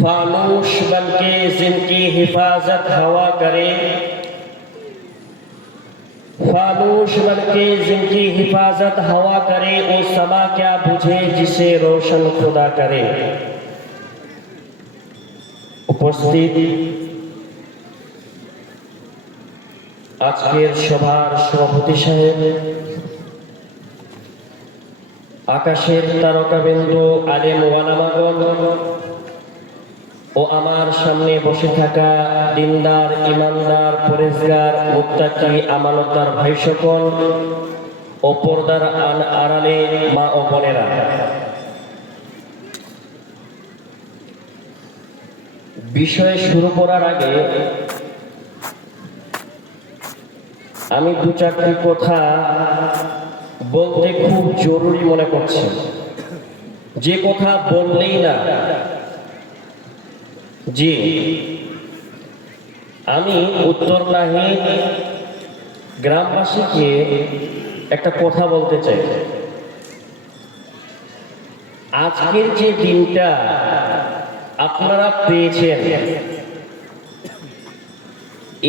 फानूश बनके जिनकी हिफाजत हवा करे, फानूश बनके जिनकी हिफाजत हवा करे, वो समा क्या बुझे जिसे रोशन खुदा करे। उपस्थित আজকের সভার সভাপতি সাহেব, আকাশের তারকাবিন্দু আলেম ওয়ালামাগণ ও আমার সামনে বসে থাকা দিনদার, ইমানদার, পরেজগার, মুত্তাকি, আমানতদার ভাই সকল ও পর্দার আড়ালে মা ও বোনেরা, বিষয়ে শুরু করার আগে আমি দু চারটি কথা বলতে খুব জরুরি মনে করছি। যে কথা বললেই না, জি, আমি উত্তরলাহী গ্রামবাসীকে একটা কথা বলতে চাই। আজকের যে দিনটা আপনারা পেয়েছেন,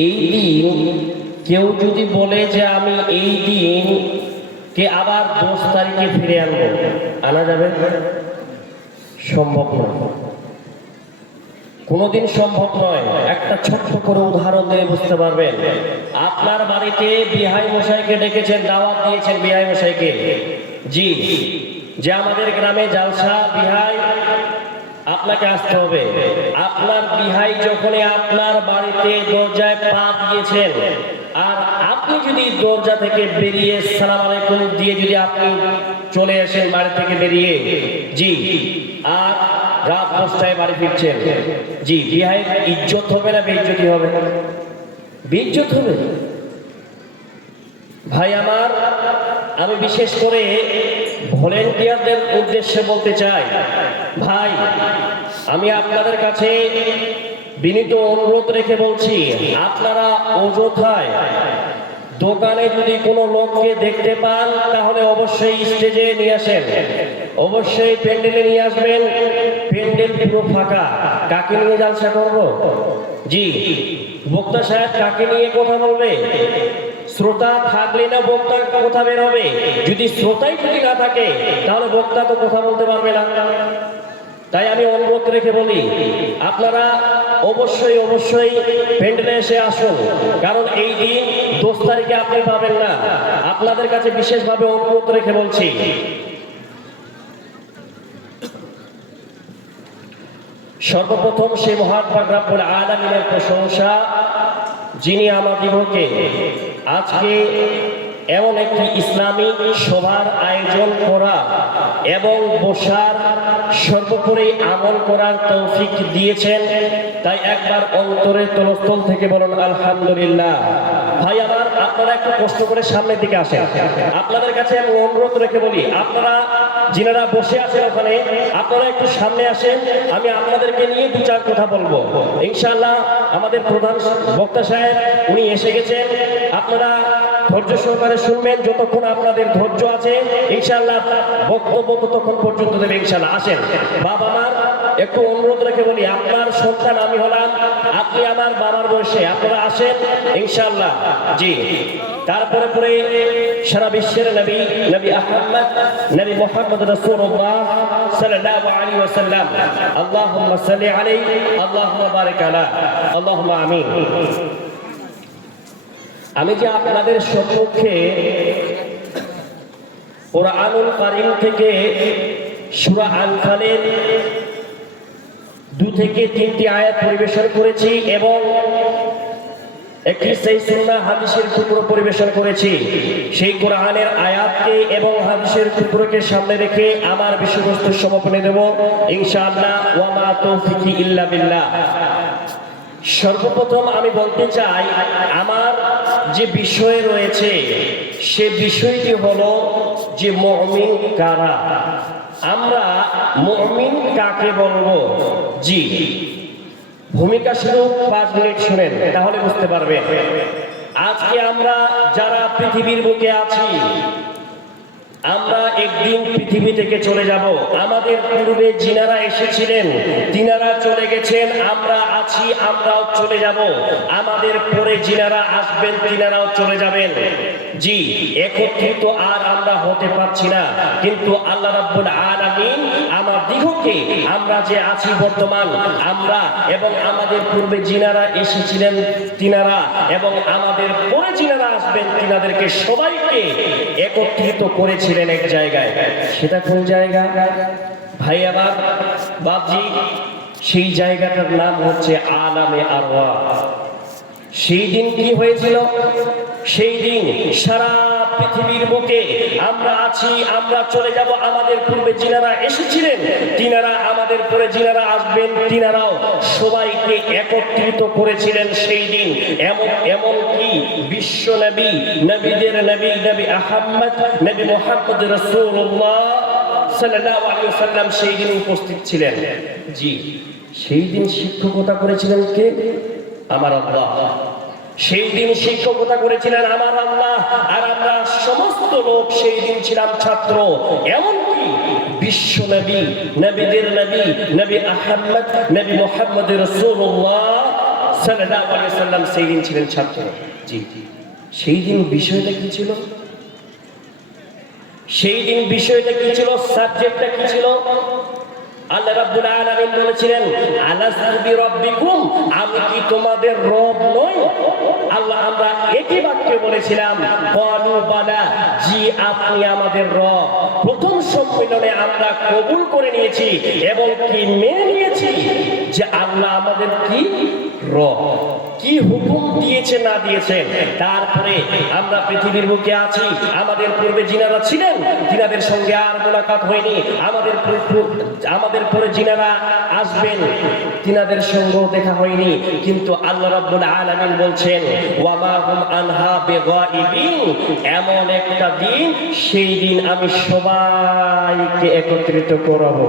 এই দিন কেউ যদি বলে যে আমি এই দিন কে আবার 10 তারিখে ফিরে আনবো, আনা যাবে? সম্ভব নয়, কোনোদিন সম্ভব নয়। একটা ছোট্ট করে উদাহরণ দিয়ে বুঝতে পারবেন। আপনার বাড়িতে বিহাই মশাইকে ডেকেছেন, দাওয়াত দিয়েছেন বিহাই মশাইকে, জি, যে আমাদের গ্রামে জালসা, বিহাই আপনাকে আসতে হবে। আপনার বিহাই যখন আপনার বাড়িতে দরজায় পা দিয়েছেন, আর আপনি যদি দরজা থেকে বেরিয়ে সালাম আলাইকুম দিয়ে যদি আপনি চলে আসেন বাড়ি থেকে বেরিয়ে, জি, আর রাত 10টায় বাড়ি ফিরছেন, জি, বিহাই ইজ্জত হবে না বেইজ্জতি হবে? বেইজ্জত হবে। ভাই আমার, আমি বিশেষ করে ভলেন্টিয়ারদের উদ্দেশ্যে বলতে চাই, ভাই, আমি আপনাদের কাছে বিনীত অনুরোধ রেখে বলছি, আপনারা অযথায় দোকানে যদি কোনো লোককে দেখতে পান তাহলে অবশ্যই স্টেজে নিয়ে আসেন, অবশ্যই প্যান্ডেলে নিয়ে আসবেন। প্যান্ডেল পুরো ফাঁকা, কাকে নিয়ে জালসা করবো? জি, বক্তা সাহেব কাকে নিয়ে কথা বলবে? শ্রোতা থাকলে না বক্তা কথা বের হবে। যদি শ্রোতাই যদি না থাকে তাহলে বক্তা তো কথা বলতে পারবে না। তাই আমি অনুরোধ রেখে বলি, আপনারা অবশ্যই অবশ্যই প্যান্ডেলে এসে আসুন, কারণ এই দিন 10 তারিখে আপনি পাবেন না। আপনাদের কাছে বিশেষভাবে অনুরোধ রেখে বলছি। সর্বপ্রথম সেই মহান পাক রব্বুল আলামিনের প্রশংসা, যিনি আমাদিগকে আজকে এমন একটি ইসলামিক সভার আয়োজন করা এবং বসার, সর্বোপরি আমল করার তৌফিক দিয়েছেন। তাই একবার অন্তরের তলস্থল থেকে বলুন আলহামদুলিল্লাহ। ভাই আমার, আপনারা একটু কষ্ট করে সামনের দিকে আসেন। আপনাদের কাছে আমি অনুরোধ রেখে বলি, আপনারা যিনারা বসে আছেন ওখানে, আপনারা একটু সামনে আসেন। আমি আপনাদেরকে নিয়ে দু চার কথা বলবো ইনশাআল্লাহ। আমাদের প্রধান বক্তা সাহেব উনি এসে গেছেন, আপনারা ধৈর্য সহকারে শুনবেন। যতক্ষণ আপনাদের ধৈর্য আছে ইনশাআল্লাহ বক্তব্য ততক্ষণ পর্যন্ত দেবে ইনশাআল্লাহ। আসেন বাবা, আমার একটু অনুরোধ রেখে বলি, আপনার সন্তান আমি হলাম, আপনি আমার বাবার বয়সে, আপনারা আসেন ইনশাআল্লাহ। জি, তারপরে পরে সারা বিশ্বের নবী, নবী আহমদ, নবী মুহাম্মদ রাসূলুল্লাহ সাল্লাল্লাহু আলাইহি ওয়াসাল্লাম, আল্লাহুম্মা সাল্লি আলাইহি, আল্লাহুম্মা বারিক আলা, আল্লাহুম্মা আমিন। আমি যে আপনাদের সম্মুখে কুরআনুল কারীম থেকে সূরা আনফালের 2 থেকে 3টি আয়াত পরিবেশন করেছি এবং একটি সেই সুন্নাহ হাদিসের টুকরো পরিবেশন করেছি। সেই কোরআনের আয়াতকে এবং হাদিসের টুকরোকে সামনে রেখে আমার বিষয়বস্তুর সমাপনী দেব ইনশাআল্লাহ। ওয়া মা তাওফীকি ইল্লা বিল্লাহ। সর্বপ্রথম আমি বলতে চাই, আমার যে বিষয় রয়েছে সে বিষয়টি হলো যে মুমিন কারা, আমরা মুমিন কাকে বলবো। জি, ভূমিকা শুরু 5 মিনিট শুনেন, তাহলে বুঝতে পারবেন। আজকে আমরা যারা পৃথিবীর বুকে আছি, আমরা একদিন পৃথিবী থেকে চলে যাব। আমাদের পূর্বে যিনারা এসেছিলেন তিনারা চলে গেছেন, আমরা আছি, আমরাও চলে যাব। আমাদের পরে যিনারা আসবেন তিনারাও চলে যাবেন। জি, একত্রিত আর আমরা হতে পারছি না, কিন্তু আল্লাহ রাব্বুল আলামিন আমাদিগকে, আমরা যে আছি বর্তমান, আমরা এবং আমাদের পূর্বে যিনারা এসেছিলেন তিনারা এবং আমাদের পরে যিনারা আসবেন তিনাদেরকে সবাইকে একত্রিত করেছিলেন এক জায়গায়। সেটা কোন জায়গা ভাই আমার বাপজি? সেই জায়গাটার নাম হচ্ছে আলামে আরওয়াহ। সেই দিন কি হয়েছিল? সেই দিন সারা পৃথিবীর বুকে আমরা আছি, আমরা চলে যাব। আমাদের পূর্বে যিনারা এসেছিলেন তিনারা, আমাদের পরে যিনারা আসবেন তিনারাও সবাইকে একত্রিত করেছিলেন সেই দিন। এমন কি বিশ্ব নবী, নবীদের নবী, নবী আহমদ, নবী মুহাম্মদ রাসূলুল্লাহ সাল্লাল্লাহু আলাইহি ওয়াসাল্লাম সেই দিন উপস্থিত ছিলেন। জি, সেই দিন শিক্ষকতা করেছিলেন কে? আমার আল্লাহ। সেই দিন শিক্ষকতা করেছিলেন আমার আল্লাহ, আর আমরা সমস্ত লোক সেই দিন ছিলাম ছাত্র। এমনকি বিশ্ব নবী, নবীদের নবী, নবী আহমদ, নবী মুহাম্মদ রাসূলুল্লাহ সাল্লাল্লাহু আলাইহি ওয়াসাল্লাম সেই দিন ছিলেন ছাত্র। জি, সেই দিন বিষয়টা কি ছিল? সেই দিন বিষয়টা কি ছিল? সাবজেক্টটা কি ছিল? আল্লাহ রাব্বুল আলামিন বলেছিলেন, আলাস্তু বিরাব্বিকুম, আমি কি তোমাদের রব নই? আল্লাহ, আমরা একই বাক্যে বলেছিলাম, ক্বালু বালা, জি আপনি আমাদের রব। প্রথম সম্মেলনে আমরা কবুল করে নিয়েছি এবং কি মেনে নিয়েছি যে আল্লাহ আমাদের কি রব, কি হুকুম দিয়েছে না দিয়েছেন। তারপরে আমরা পৃথিবীর বুকে আছি, আমাদের পূর্বে যিনারা ছিলেন তিনাদের সঙ্গে আর মোলাকাত হয়নি, আমাদের পরে যিনারা আসবেন তিনাদের সঙ্গেও দেখা হয়নি। কিন্তু আল্লাহ রাব্বুল আলামিন বলছেন, ওয়া মা হুম আনহা বিগাইবিন, এমন একটা দিন, সেই দিন আমি সবাইকে একত্রিত করব।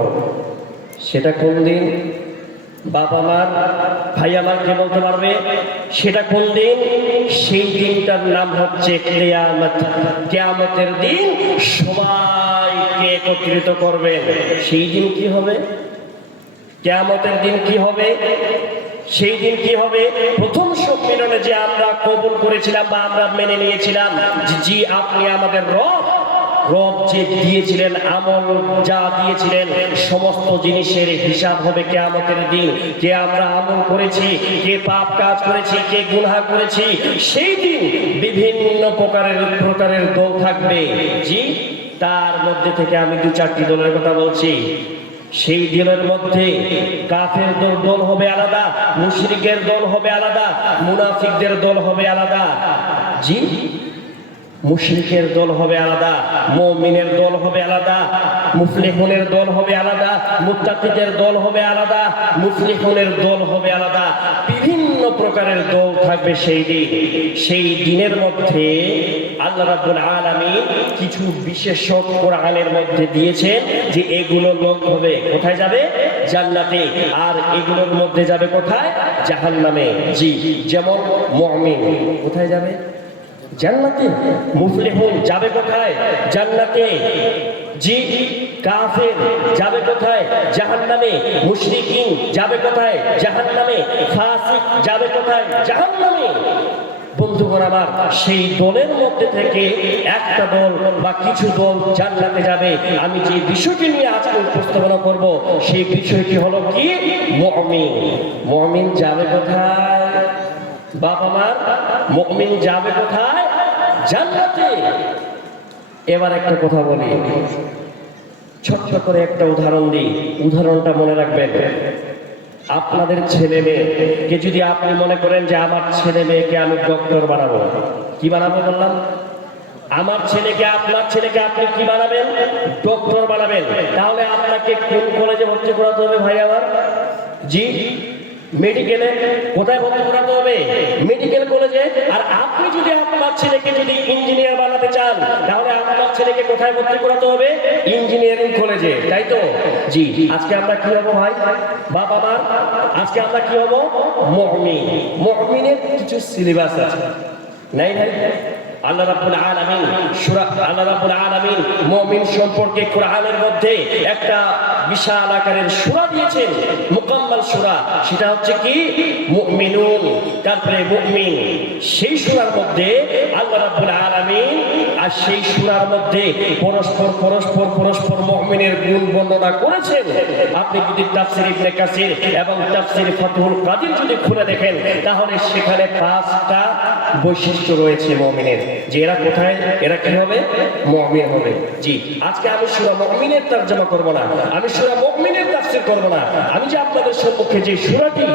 সেটা কোন দিন? বাবা আমার, ভাই আমার কে বলতে পারবে সেটা কোন দিন? সেই দিনটার নাম হচ্ছে কিয়ামত। কিয়ামতের দিন সবাইকে একত্রিত করবে। সেই দিন কি হবে? কিয়ামতের দিন কি হবে? সেই দিন কি হবে? প্রথম সম্মেলনে যে আমরা কবুল করেছিলাম বা আমরা মেনে নিয়েছিলাম জি আপনি আমাদের রব, রব যে দিয়েছিলেন, আমল যা দিয়েছিলেন সমস্ত জিনিসের হিসাব হবে কিয়ামতের দিন। কে আমরা আমল করেছি, কে পাপ কাজ করেছি, কে গুনাহ করেছি, সেই দিন বিভিন্ন প্রকারের দল থাকবে। জি, তার মধ্যে থেকে আমি 2-4টি দলের কথা বলছি। সেই দিনের মধ্যে কাফেরদের দল হবে আলাদা, মুশরিকের দল হবে আলাদা, মুনাফিকদের দল হবে আলাদা। জি, মুশরিকের দল হবে আলাদা, মুমিনের দল হবে আলাদা, মুফলিহুনের দল হবে আলাদা, মুত্তাকিদের দল হবে আলাদা, মুফলিহুনের দল হবে আলাদা। বিভিন্ন প্রকারের দল থাকবে সেই দিন। সেই দিনের মধ্যে আল্লাহ রাব্বুল আলামিন কিছু বিশেষক কোরআনের মধ্যে দিয়েছেন যে এগুলো লোক হবে কোথায় যাবে? জান্নাতে। আর এগুলোর মধ্যে যাবে কোথায়? জাহান্নামে। জি, যেমন মুমিন কোথায় যাবে? জান্নাতে। মুফলিহুন যাবে কোথায়? জান্নাতে। জি, কাফের যাবে কোথায়? জাহান্নামে। মুশরিকিন যাবে কোথায়? জাহান্নামে। ফাসিক যাবে কোথায়? জাহান্নামে। বন্ধুগণ আমার, সেই দলের মধ্যে থেকে একটা দল বা কিছু দল জান্নাতে যাবে। আমি যে বিষয়টি নিয়ে আজকে উপস্থাপনা করব সেই বিষয়টি হলো কি? মুমিন। মুমিন যাবে কোথায়? বাবা মার, মুমিন যাবে কোথায়? জান্নাতে। এবার একটা কথা বলি, ছোট্ট করে একটা উদাহরণ দিই, উদাহরণটা মনে রাখবেন। আপনাদের ছেলে মেয়েকে যদি আপনি মনে করেন যে আমার ছেলে মেয়েকে আমি ডক্টর বানাবো, কি বানাবো বললাম? আমার ছেলেকে, আপনার ছেলেকে আপনি কি বানাবেন? ডক্টর বানাবেন। তাহলে আপনাকে কোন কলেজে ভর্তি করাতে হবে ভাই আমার? জি, মেডিকেলে। কোথায় ভর্তি করাতে হবে? মেডিকেল কলেজে। আর আপনি যদি আপনার ছেলেকে যদি ইঞ্জিনিয়ার বানাতে চান তাহলে আপনার ছেলেকে কোথায় ভর্তি করাতে হবে? ইঞ্জিনিয়ারিং কলেজে, তাই তো? জি, আজকে আমরা কি হবো ভাই বাবা আমার? আজকে আমরা কি হবো? মুমিন। মুমিনের কিছু সিলেবাস আছে, নাই ভাই? আল্লাহ রাব্বুল আলামিন মুমিন সম্পর্কে কোরআনের মধ্যে একটা বিশাল আকারের সূরা দিয়েছেন, মুকাম্মাল সূরা। সেটা হচ্ছে কি মুমিনুন, তারপরে মুমিন। সেই সূরার মধ্যে আল্লাহ রাব্বুল আলামিন আর সেই সূরার মধ্যে পরস্পর মুমিনের গুণ বর্ণনা করেছেন। আপনি যদি তাফসীর ইবনে কাসির এবং তাফসীর ফাতহুল কাদির যদি খুলে দেখেন, তাহলে সেখানে 5টা বৈশিষ্ট্য রয়েছে মুমিনের, যে এরা কোথায়, এরা কি হবে, মুমিন হবে। জি, আজকে আমি সূরা মুমিনের তরজমা করব না, আমি সূরা মুমিনের তাফসীর করব না। আমি যে আপনাদের সম্মুখে যে সূরাটি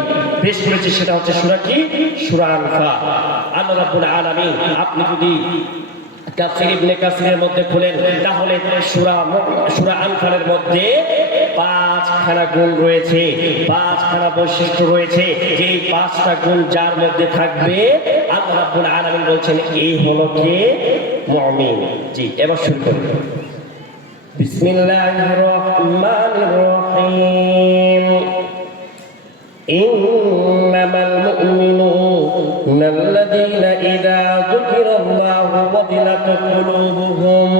পেশ করেছি সেটা হচ্ছে সূরা কি, সূরা আনফাল। আল্লাহ রাব্বুল আলামিন, আপনি যদি তাফসীর ইবনে কাসিরের মধ্যে খুলেন, তাহলে সূরা আনফালের মধ্যে 5খানা গুণ রয়েছে, 5খানা বৈশিষ্ট্য রয়েছে। যে 5টা গুণ যার মধ্যে থাকবে, আল্লাহ রাব্বুল আলামিন বলছেন এই হলো কে, মুমিন। জি, এবার শুরু করুন। বিসমিল্লাহির রহমানির রহিম। ইন্নামাল মুমিনুনা আল্লাযীনা ইযা যুকিরাল্লাহু ওয়াজিলাত কুলুবুহুম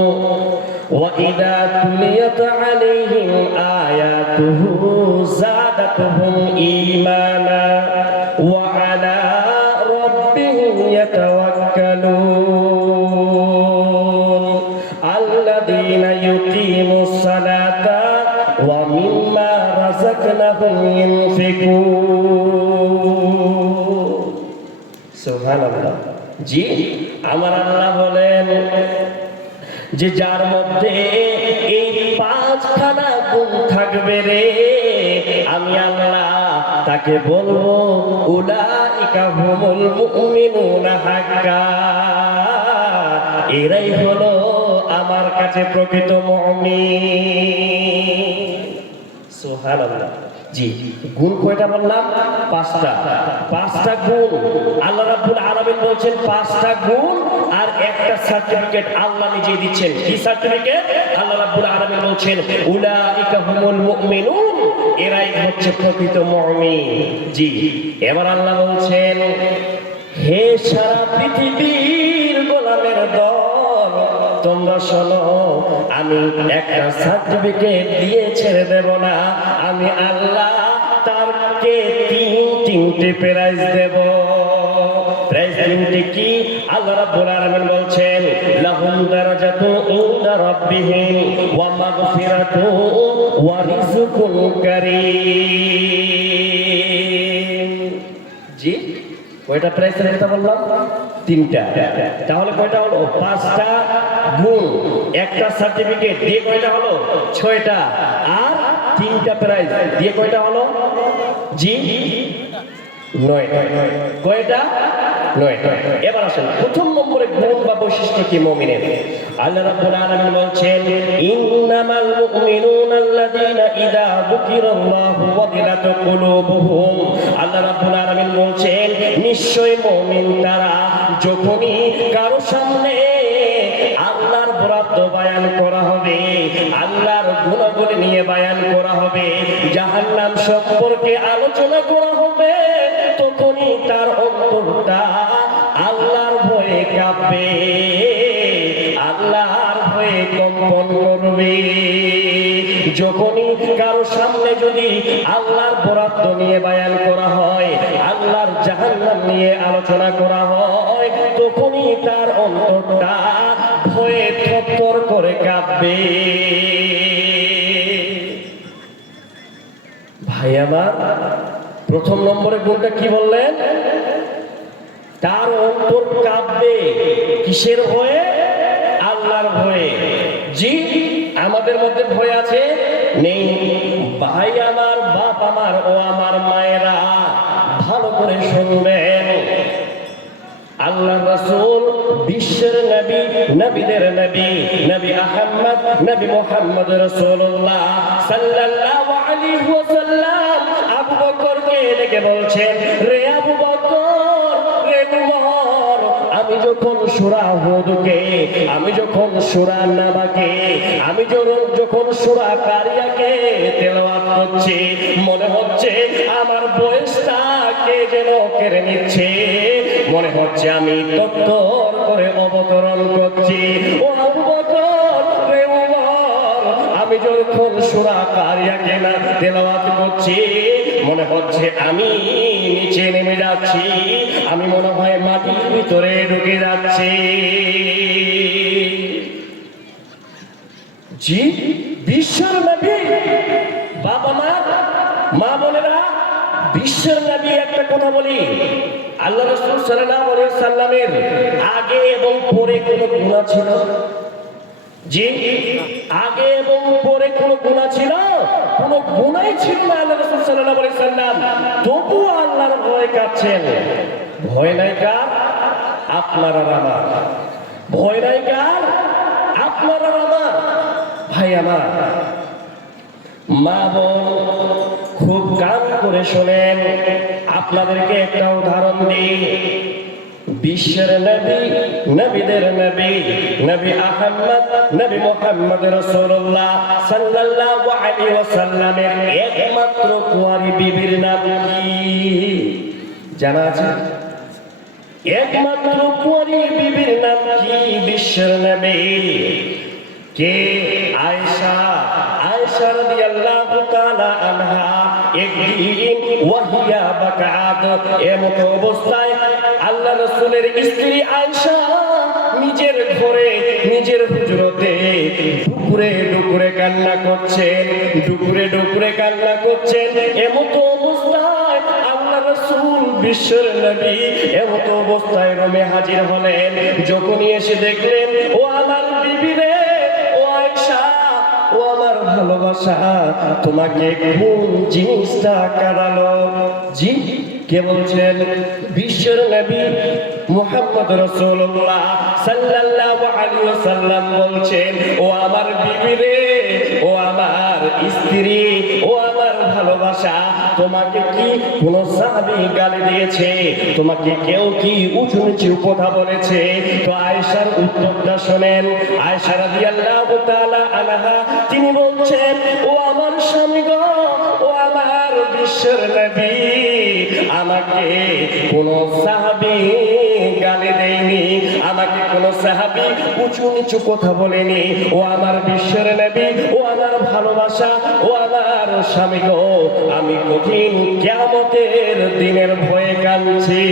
ওয়া ইযা তুলিয়াত আলাইহিম আয়াতুহু যাদাতুহুম ঈমানা ওয়া আলা রাব্বিহিম ইয়াতাওয়াক্কালুন আল্লাযীনা ইউকিমুস সালাতা ওয়া মিম্মা রাযাকনাহুম ইউনফিকুন। সুবহানাল্লাহ। জি, আমার আল্লাহ বলেন যে যার মধ্যে এই 5খানা গুণ থাকবে রে, আমি আল্লাহ তাকে বলবো উলাইকা হুমুল মুমিনুনা হাক্কা, এরাই হলো আমার কাছে প্রকৃত মুমিন। সুবহানাল্লাহ। জি, গুণ কয়টা বললাম, 5টা গুণ। আল্লাহ রাব্বুল আলামিন বলছেন 5টা গুণ আর একটা সার্টিফিকেট আল্লাহ নিজে দিচ্ছেন। কি সার্টিফিকেট? আল্লাহ রাব্বুল আলামিন বলছেন উলাইকা হুমুল মুমিনুন, এরাই হচ্ছে প্রকৃত মুমিন। জি, এবার আল্লাহ বলছেন হে সারা পৃথিবীর গোলামের দল, তোমরা শোনো, আমি একটা সার্টিফিকেট দিয়ে ছেড়ে দেব না। আমি আল্লাহ তারকে 3টি প্রাইজ দেব। প্রাইজ 3টি কি? আল্লাহ রাব্বুল আলামিন বলছেন লাহুম দারাজাতুন ইনদা রাব্বিহিম ওয়া মাগফিরাতুন ওয়া রিজকুন কারীম। জি, কয়টা প্রাইজের কথা বললাম? 3টা। তাহলে কয়টা হলো? 5টা গুণ, একটা সার্টিফিকেট দিয়ে কয়টা হলো? 6টা। আর 3টা প্রাইজ দিয়ে কয়টা হলো? জি, 9টা। কয়টা? 9টা। এবার আসেন প্রথম নম্বরে গুণ বা বৈশিষ্ট্য কি মুমিনের। আল্লাহ রাব্বুল আলামিন বলছেন ইন্নামাল মুমিনুনা আল্লাযীনা ইযা যুকিরাল্লাহু ওয়াজিলাত কুলুবুহুম। আল্লাহ রাব্বুল আলামিন বলছেন নিশ্চয় মুমিন তারা, যখনই কারো সামনে আল্লাহর বরাদ্দ বায়ান করা হবে, আল্লাহর গুণাগুণ নিয়ে বায়ান করা হবে, জাহান্নাম সম্পর্কে আলোচনা করা হবে, তখনই তার অন্তরটা আল্লাহর ভয়ে কাঁপবে, আল্লাহর ভয়ে কম্পন করবে। যখনই কারো সামনে যদি আল্লাহর বরাদ্দ নিয়ে বায়ান করা হয়, আল্লাহর জাহান্নাম নিয়ে আলোচনা করা হয়, তখনই তার অন্তরটা ভয়ে থরথর করে কাঁপবে। ভাই আমার, প্রথম নম্বরে গুণটা কি বললেন? তার অন্তর কাঁপবে। কিসের ভয়ে? আল্লাহর ভয়ে। জি, আমাদের মধ্যে ভয় আছে? নেই। ভাই আমার, বাপ আমার, ও আমার মায়েরা, ভালো করে শুনবেন। আল্লাহ রাসূল বিশ্বের নবী, নবীদের নবী, নবী আহমদ, নবী মুহাম্মদ রাসূলুল্লাহ সাল্লাল্লাহু আলাইহি ওয়াসাল্লাম আবু বকরকে ডেকে বলছেন, রে আবু বকর, রে উমর, আমি যখন সূরা হুদকে, আমি যখন সূরা নাবাকে, আমি যখন সূরা কারিয়াকে তেলাওয়াত করছি, মনে হচ্ছে আমার বয়সটা কে যেন কেড়ে নিচ্ছে, মনে হচ্ছে আমি তত্ত্বর করে অবতরণ করছি। ও আবু বকর রে ওমর, আমি যখন সূরা কারিয়াকে না তেলাওয়াত করছি, মনে হচ্ছে আমি নিচে নেমে যাচ্ছি, আমি মনে হয় মাটির ভিতরে ঢুকে যাচ্ছি। জি, বিশ্বের নবী, বাবা মা বোনেরা, বিশ্বের নবী একটা কথা বলি, আল্লাহ রাসূল সাল্লাল্লাহু আলাইহি সাল্লামের আগে এবং পরে কোনো গুনাহ ছিল? জি, আগে এবং পরে কোনো গুনাহ ছিল? কোনো গুনাহই ছিল না আল্লাহ রাসূল সাল্লাল্লাহু আলাইহি সাল্লাম, তবু আল্লাহর ভয় কাঁপছেন। ভয় নাই কার? আপনার আর আমার। ভয় নাই কার? আপনার আর আমার। ভাই আমার, মা বোন খুব কান করে শোনেন, আপনাদেরকে একটা উদাহরণ দিই। বিশ্বের নবী, নবীদের নবী, নবী আহমদ, নবী মুহাম্মদ রাসূলুল্লাহ সাল্লাল্লাহু আলাইহি ওয়াসাল্লামের একমাত্র কুঁয়ারি বিবির নাম কি জানা আছে? একমাত্র কুঁয়ারি বিবির নাম কি? বিশ্বের নবী কে? আয়েশা। আয়েশা রাদিয়াল্লাহু তাআলা আনহা একদিন ওয়াহিয়া বাকাত, এমত অবস্থায় আল্লাহ রাসূলের স্ত্রী আয়েশা নিজের ঘরে, নিজের হুজরতে ডুকরে ডুকরে কান্না করছেন, ডুকরে ডুকরে কান্না করছেন। এমত অবস্থায় আল্লাহ রাসূল বিশ্বের নবী এমত অবস্থায় রুমে হাজির হলেন। যখনই এসে দেখলেন, ও আমার বিবি রে, ও আয়েশা, ও আমার ভালোবাসা, তোমাকে কোন জিনিসটা কাঁদালো? জি, কে বলছেন? বিশ্বের নবী মুহাম্মদ রাসূলুল্লাহ সাল্লাল্লাহু আলাইহি ওয়াসাল্লাম বলছেন, ও আমার বিবি রে, ও আমার স্ত্রী, ও আমার ভালোবাসা, তোমাকে কি কোন সাহাবী গালি দিয়েছে? তোমাকে কেউ কি উঁচু নিচু কথা বলেছে? তো আয়েশার উত্তরটা শোনেন। আয়েশা রাদিয়াল্লাহু তাআলা আনহা তিনি বলছেন, ও আমার স্বামী গো, ও আমার বিশ্বের নবী, আমাকে কোন সাহাবী গালি দেয়নি, আমাকে কোন সাহাবী উঁচু নিচু কথা বলেনি। ও আমার বিশ্বের নবী, ও আমার ভালোবাসা, ও আমার স্বামী গো, আমি কঠিন কিয়ামতের দিনের ভয়ে কাঁদছি।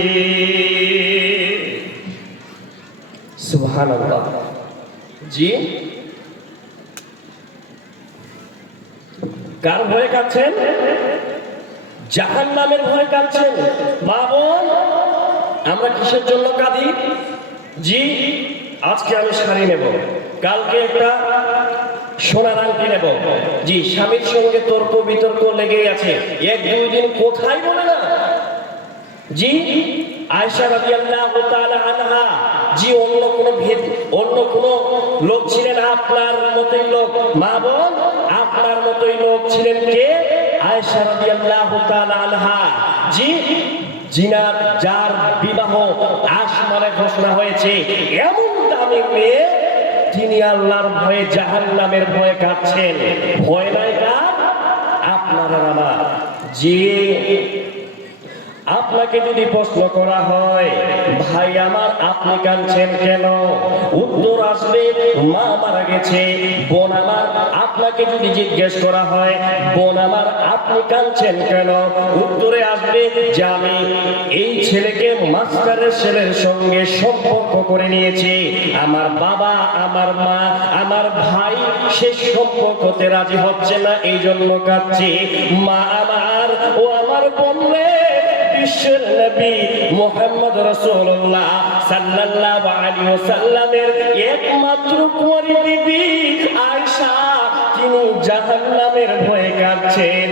সুবহানাল্লাহ। জি, কার ভয়ে কাঁদছেন? জাহান্নামের ভয়ে কাঁদছেন। মা বোন, আমরা কিসের জন্য কাঁদি? জি, আজকে আমি শাড়ি নেব, কালকে একটা সোনার আংটি নেব। জি, স্বামীর সঙ্গে তর্ক বিতর্ক লেগেই আছে, এক দুই দিন কোথায় বলে না। জি, আয়েশা রাদিয়াল্লাহু তাআলা আনহা, জি, অন্য কোনো লোক ছিলেন আপনার মতোই লোক। মা বোন, আপনার মতোই লোক ছিলেন কে? আয়েশা রাদিয়াল্লাহু তাআলা আনহা। জি, জিনার যার বিবাহ আসমানে ঘোষণা হয়েছে, এমন দামি মেয়ে, তিনি আল্লাহর ভয়ে জাহান্নামের ভয়ে কাঁদছেন। ভয় নাই কার? আপনার আর আমার। জি, আপনাকে যদি প্রশ্ন করা হয়, ভাই আমার আপনি কাঁদছেন কেন? উত্তর আসবে, মা মারা গেছে। বোন আমার, আপনাকে যদি জিজ্ঞেস করা হয়, বোন আমার আপনি কাঁদছেন কেন? উত্তরে আসবে যে আমি এই ছেলেকে মাস্টারের ছেলের সঙ্গে সম্পর্ক করে নিয়েছি, আমার বাবা, আমার মা, আমার ভাই সে সম্পর্কতে রাজি হচ্ছে না, এই জন্য কাঁদছি। মা আমার, ও আমার বোন রে, বিশ্বের নবী মুহাম্মদ রাসূলুল্লাহ সাল্লাল্লাহু আলাইহি ওয়াসাল্লামের একমাত্র কুঁয়ারি বিবি আয়েশা, তিনি জাহান্নামের ভয়ে কাঁদছেন।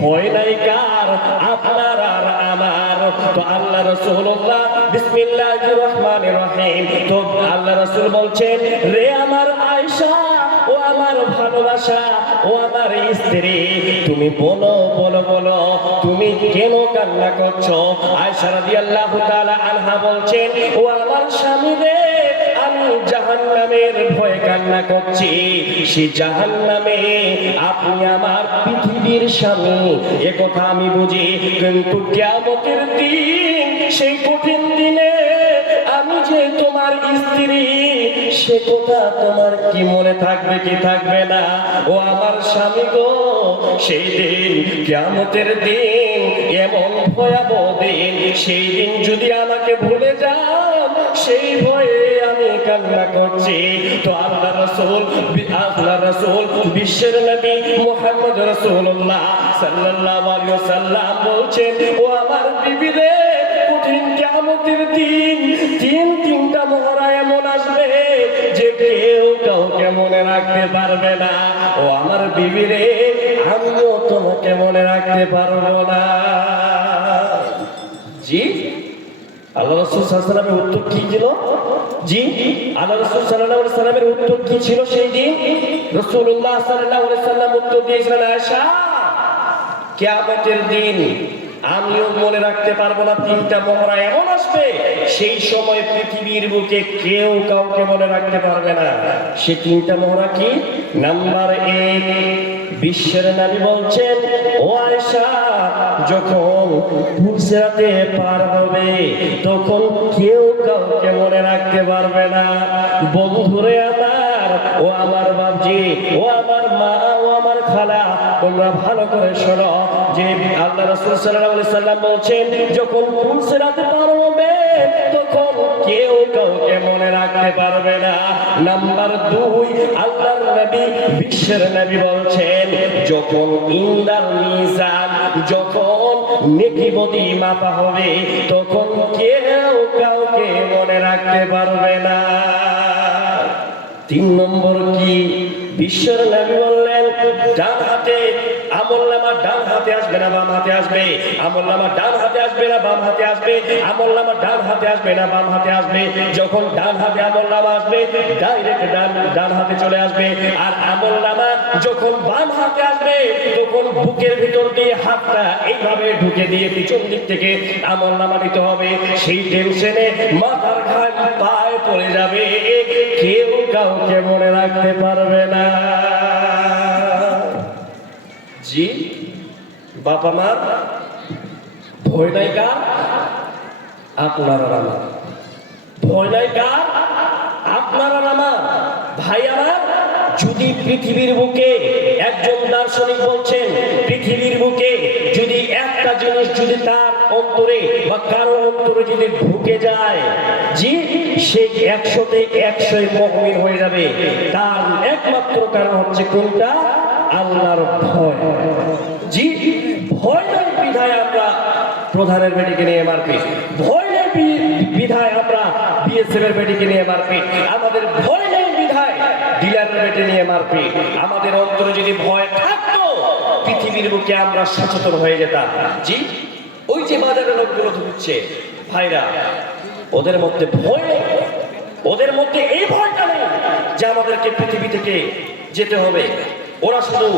ভয় নাই কার? আপনার আর আমার। তো আল্লাহ রাসূলুল্লাহ বিসমিল্লাহির রহমানির রহিম, তো আল্লাহ রাসূল বলছেন, রে আমার আয়েশা, ও আমার ভালোবাসা, ও আমার স্ত্রী, তুমি বলো বলো বলো, তুমি কেন কান্না করছো? আয়েশা রাদিয়াল্লাহু তাআলা আনহা বলছেন, ও আমার স্বামী রে, আমি জাহান্নামের ভয়ে কান্না করছি। সেই জাহান্নামে আপনি আমার পৃথিবীর স্বামী, এ কথা আমি বুঝি, কিন্তু কিয়ামতের দিন, সেই কঠিন দিনে আমি যে তোমার সে কথা তোমার কি মনে থাকবে কি থাকবে না? ও আমার স্বামী গো, সেই দিন কিয়ামতের দিন এমন ভয়াবহ দিন, সেই দিন যদি আমাকে ভুলে যাও সেই ভয়ে আমি কান্না করছি। তো আল্লাহ রাসূল বিশ্বের নবী মুহাম্মদ রাসূলুল্লাহ সাল্লাল্লাহু আলাইহি ওয়াসাল্লাম বলছেন, ও আমার বিবি রে, কঠিন কিয়ামতের দিন তিনটা মহড়া এমন আসবে যে কেউ কাউকে মনে রাখতে পারবে না। ও আমার বিবি রে, আমিও তোমাকে মনে রাখতে পারবো না। জি, আল্লাহ রাসূল সাল্লাল্লাহু আলাইহি ওয়াসাল্লামের উত্তর কি ছিল? জি, আল্লাহ রাসূল সাল্লাল্লাহু আলাইহি ওয়াসাল্লামের উত্তর কি ছিল সেই দিন? রাসূলুল্লাহ সাল্লাল্লাহু আলাইহি ওয়াসাল্লাম উত্তর দিয়েছিলেন, আয়েশা, কিয়ামতের দিন আমিও মনে রাখতে পারবো না, তিনটা মহড়া এমন আসবে সেই সময় পৃথিবীর বুকে কেউ কাউকে মনে রাখতে পারবে না। সে তিনটা মহড়া কি? নাম্বার 1, বিশ্বের নবী বলছেন, ও আয়েশা, যখন পুলসিরাতে পার হবে তখন কেউ কাউকে মনে রাখতে পারবে না। বন্ধুরে আমার, ও আমার বাপজি, ও আমার মা, ও আমার খালা, তোমরা ভালো করে শোনো যে আল্লাহ রাসূল সাল্লাল্লাহু আলাইহি সাল্লাম বলছেন, যখন পুলসিরাতে পার হবে তখন কেউ কাউকে মনে রাখতে পারবে না। নাম্বার 2, আল্লাহর নবী বিশ্বের নবী বলছেন, যখন ইনদাল মিজান, যখন নেকি বদি মাপা হবে তখন কেউ কাউকে মনে রাখতে পারবে না। 3 নম্বর কি? বিশ্বের নবী বললেন, ডান হাতে আমলনামা ডান হাতে আসবে না বাম হাতে আসবে, আমলনামা ডান হাতে আসবে না বাম হাতে আসবে, আমলনামা ডান হাতে আসবে না বাম হাতে আসবে। যখন ডান হাতে আমলনামা আসবে ডাইরেক্ট ডান হাতে চলে আসবে, আর আমলনামা যখন বাম হাতে আসবে তখন বুকের ভিতর দিয়ে হাতটা এইভাবে ঢুকে দিয়ে পিছন দিক থেকে আমলনামা নিতে হবে। সেই টেনশনে মাথার ঘাম পায়ে পড়ে যাবে, কেউ কাউকে মনে রাখতে পারবে না। জি, বাবা মার ভয় নাই কার? আপনার আর আমার। ভয় নাই কার? আপনার আর আমার। ভাই আমার, যদি পৃথিবীর বুকে, একজন দার্শনিক বলছেন, পৃথিবীর বুকে যদি একটা জিনিস যদি তার অন্তরে বা কারো অন্তরে যদি ঢুকে যায়, জি, সে 100-তে 100 মুমিন হয়ে যাবে। তার একমাত্র কারণ হচ্ছে কোনটা? আল্লাহর ভয়। জি, ভয় নাই বিধায় আমরা প্রধানের বেটিকে নিয়ে মারপিট, ভয় নেই বিধায় আমরা বিএসএফ এর বেটিকে নিয়ে মারপিট, আমাদের ভয় নেই বিধায় ডিলারের বেটি নিয়ে মারপিট। আমাদের অন্তরে যদি ভয় থাকতো পৃথিবীর বুকে আমরা সচেতন হয়ে যেতাম। জি, ওই যে বাজারের লোকগুলো ঢুকছে ভাইরা, ওদের মধ্যে ভয় নেই, ওদের মধ্যে এই ভয়টা নেই যে আমাদেরকে পৃথিবী থেকে যেতে হবে। ওরা শুধু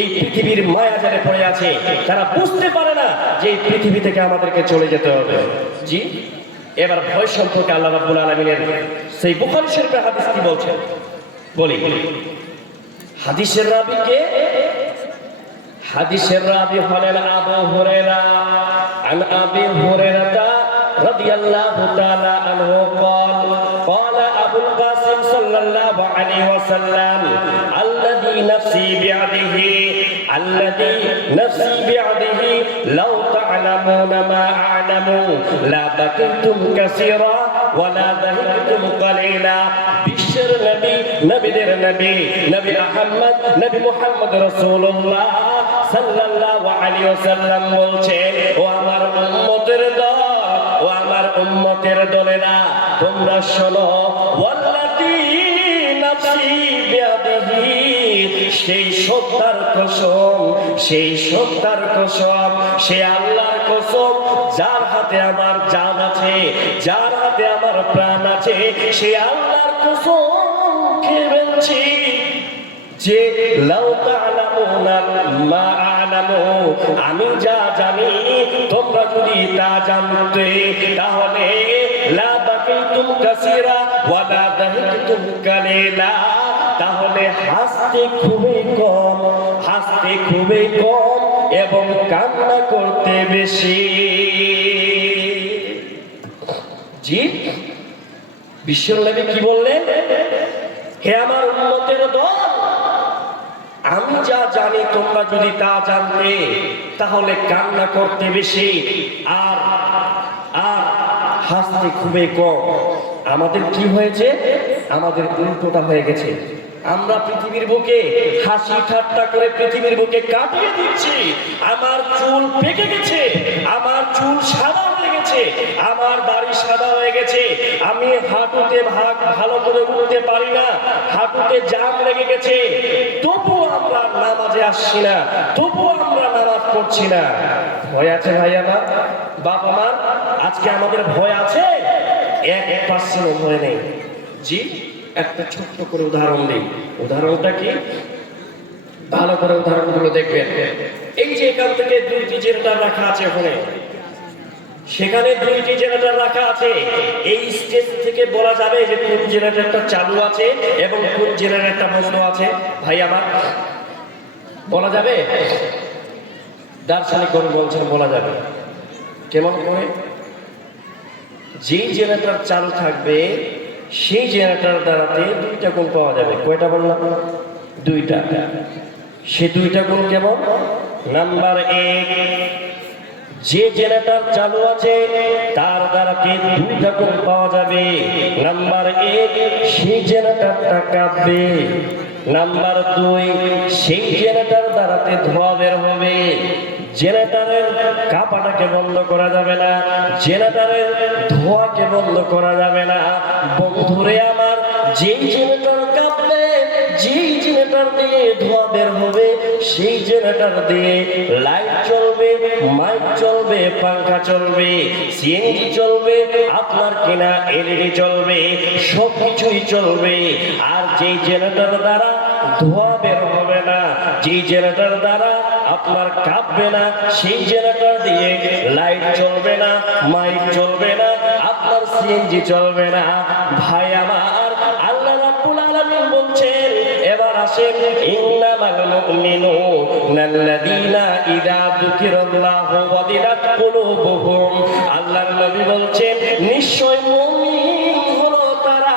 এই পৃথিবীর মায়াজালে পড়ে আছে, তারা বুঝতে পারে না যে এই পৃথিবী থেকে আমাদেরকে চলে যেতে হবে। জি, এবার ভয় সম্পর্কে আল্লাহ রাব্বুল আলামিনের সেই বুখারী শরীফের হাদিস কি বলছেন বলি। হাদিসের রাবি কে? হাদিসের রাবি হলেন আবু হুরায়রা। আন আবি হুরায়রা রাদিয়াল্লাহু তাআলা আনহু قال قال ابو القاسم صلى الله عليه وسلم الذي نفسي بعده لو تعلمون ما اعلم لا بكيتم كثيرا ولا ضحكتم قليلا। বিশ্বের নবী, নবীদের নবী, নবী মুহাম্মদ রাসূলুল্লাহ সাল্লাল্লাহু আলাইহি ওয়াসাল্লাম বলছেন, ও আমার উম্মতের দল, ও আমার উম্মতের দলেরা, তোমরা শোনো, ওয়াল্লাযী নাফসি বিয়াদিহি, সেই সত্তার কসম, সেই সত্তার কসম, সে আল্লাহর কসম যার হাতে আমার জান আছে, যার হাতে আমার প্রাণ আছে, সে আল্লাহর কসম খেয়ে বলছি যে লাউ তা'লামুনা মা আ'লামু, আমি যা জানি তোমরা যদি তা জানতে তাহলে লা বাকিতুম কাসীরা ওয়া লা দাহিকতুম কালীলা, তাহলে হাসতে খুবই কম, হাসতে খুবই কম এবং কান্না করতে বেশি। জি, বিশ্বনবী কি বললেন? হে আমার উম্মতের দল, আমি যা জানি তোমরা যদি তা জানতে তাহলে কান্না করতে বেশি আর আর হাসতে খুবই কম। আমাদের কি হয়েছে? আমাদের উল্টোটা হয়ে গেছে। আমরা পৃথিবীর বুকে হাসি ঠাট্টা করে পৃথিবীর বুকে কাটিয়ে দিচ্ছি। আমার চুল পেকে গেছে, আমার চুল সাদা হয়ে গেছে, আমার দাড়ি সাদা হয়ে গেছে, আমি হাঁটুতে ভালো করে উঠতে পারি না, হাঁটুতে জাম লেগে গেছে, তবুও আমরা নামাজে আসছি না, তবুও আমরা নামাজ পড়ছি না। ভয় আছে ভাই আমার, বাপ আমার? আজকে আমাদের ভয় আছে? 1% ভয় নেই। জি, একটা ছোট্ট করে উদাহরণ দিই। উদাহরণটা কি? ভালো করে উদাহরণগুলো দেখবেন। এই যে এখান থেকে 2টি জেনারেটর রাখা আছে, ওখানে সেখানে 2টি জেনারেটর রাখা আছে। এই স্টেজ থেকে বলা যাবে যে কোন জেনারেটরটা চালু আছে এবং কোন জেনারেটরটা বন্ধ আছে? ভাই আমার, বলা যাবে? দার্শনিক গণ বলছেন বলা যাবে। কেমন করে? যেই জেনারেটর চালু থাকবে সেই জেনারেটর দ্বারাতে 2টা গুণ পাওয়া যাবে। কয়টা বললাম? 2টা। সে 2টা গুণ কেমন? নাম্বার 1, যে জেনারেটর চালু আছে তার দ্বারাতে 2টা গুণ পাওয়া যাবে। নাম্বার 1, সেই জেনারেটরটা কাঁপবে। নাম্বার 2, সেই জেনারেটর দ্বারাতে ধোঁয়া বের হবে। জেনারেটরের কাঁপাটাকে বন্ধ করা যাবে না, জেনারেটরের ধোঁয়াকে বন্ধ করা যাবে না। বন্ধুরে আমার, যেই জেনারেটর কাঁপবে, যেই জেনারেটর দিয়ে ধোঁয়া বের হবে, সেই জেনারেটর দিয়ে লাইট চলবে, মাইক চলবে, পাঙ্খা চলবে, সিএনজি চলবে, আপনার কেনা এলইডি চলবে, সবকিছুই চলবে। আর যেই জেনারেটর দ্বারা ধোঁয়া বের হবে না, যেই জেনারেটর দ্বারা আপনার কাঁপবে না, সেই জেনারেটর দিয়ে লাইট চলবে না, মাইক চলবে না, আপনার সিএনজি চলবে না। ভাই আমার, আল্লাহ রাব্বুল আলামিন বলছেন, এবার আসেন, ইন্নামাল মুমিনুনাল্লাযীনা ইযা যুকিরাল্লাহু ওয়াজিলাত কুলুবুহুম। আল্লাহর নবী বলছেন, নিশ্চয় মুমিন হলো তারা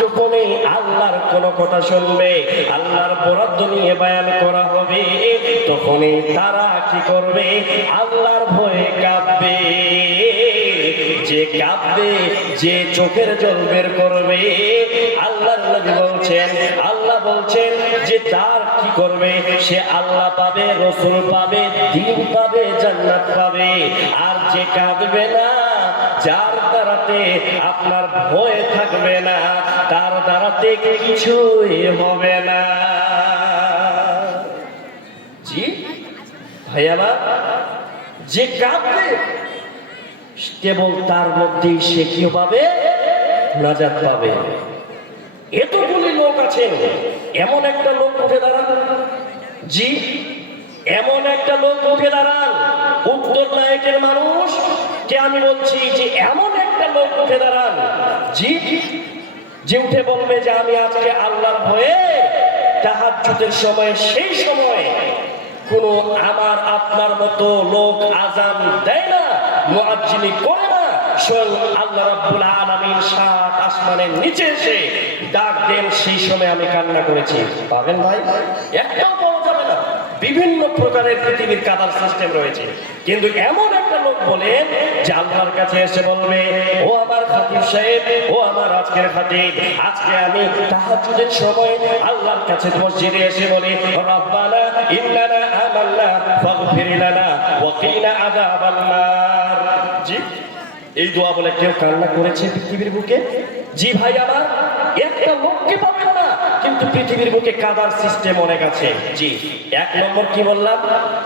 যখনই আল্লাহর কোন কথা শুনবে, আল্লাহর বরাদ্দ নিয়ে বয়ান করা হবে, তখনই তারা কি করবে? আল্লাহর ভয়ে কাঁপবে। যে কাঁপবে, যে চোখের জল বের করবে, আল্লাহর নবী বলছেন, আল্লাহ বলছেন যে তার কি করবে? সে আল্লাহ পাবে, রাসূল পাবে, দ্বীন পাবে, জান্নাত পাবে। আর যে কাঁদবে না, যার দ্বারাতে আপনার ভয় থাকবে না, তার দ্বারাতে কিছুই হবে না। জি ভাই আমার, যে কাঁদবে কেবল তার মধ্যেই সে কি পাবে? নাজাত পাবে। এতগুলি লোক আছেন, এমন একটা লোক উঠে দাঁড়ান। জি, এমন একটা লোক উঠে দাঁড়ান, উত্তর নায়কের মানুষ কে আমি বলছি যে এমন একটা লোক উঠে দাঁড়ান, জি, যে উঠে বলবে যে আমি আজকে আল্লাহর ভয়ে তাহাজ্জুদের সময়, সেই সময় কোন আমার আপনার মতো লোক আযান দেয় না, মুয়াজ্জিনি করে না, স্বয়ং আল্লাহ রাব্বুল আলামিন 7 আসমানের নিচে এসে ডাক দেন, সেই সময় আমি কান্না করেছি। পাবেন ভাই? একটাও পাওয়া যাবে না। বিভিন্ন প্রকারের পৃথিবীর কাদার সিস্টেম রয়েছে, কিন্তু এমন একটা লোক বলেন যে আল্লাহর কাছে এসে বলবে, ও আমার খাতিব সাহেব, ও আমার আজকের খাতিব, আজকে আমি তাহাজ্জুদের সময় আল্লাহর কাছে মসজিদে এসে বলি, রব্বানা ইন্নানা আমান্না ফাগফির লানা ওয়া কিনা আযাবান নার। জি, এই দোয়া বলে কেউ কান্না করেছে পৃথিবীর বুকে? জি ভাই আমার, একটা লোককে পাবেন না, কিন্তু পৃথিবীর বুকে কাদার সিস্টেম অনেক আছে। জি, 1 নম্বর কি বললাম?